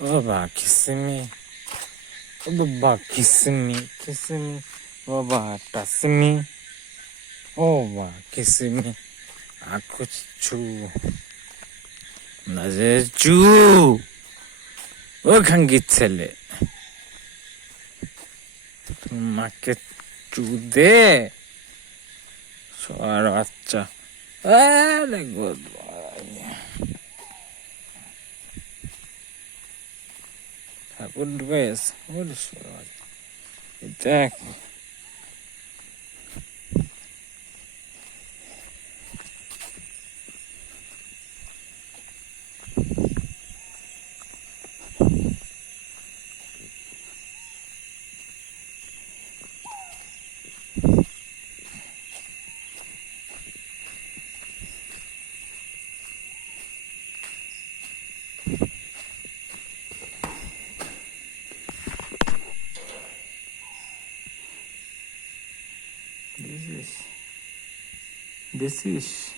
Baba, kissing me. Oh, Baba, kissing me. Kissing me. Baba, touching me. Oh, Baba, kissing me. Aku cucu. Naze cucu. ওখান ছেলে মাকে চুদে সবার বাচ্চা আরে good ঠাকুর ঢুকে দেখ This is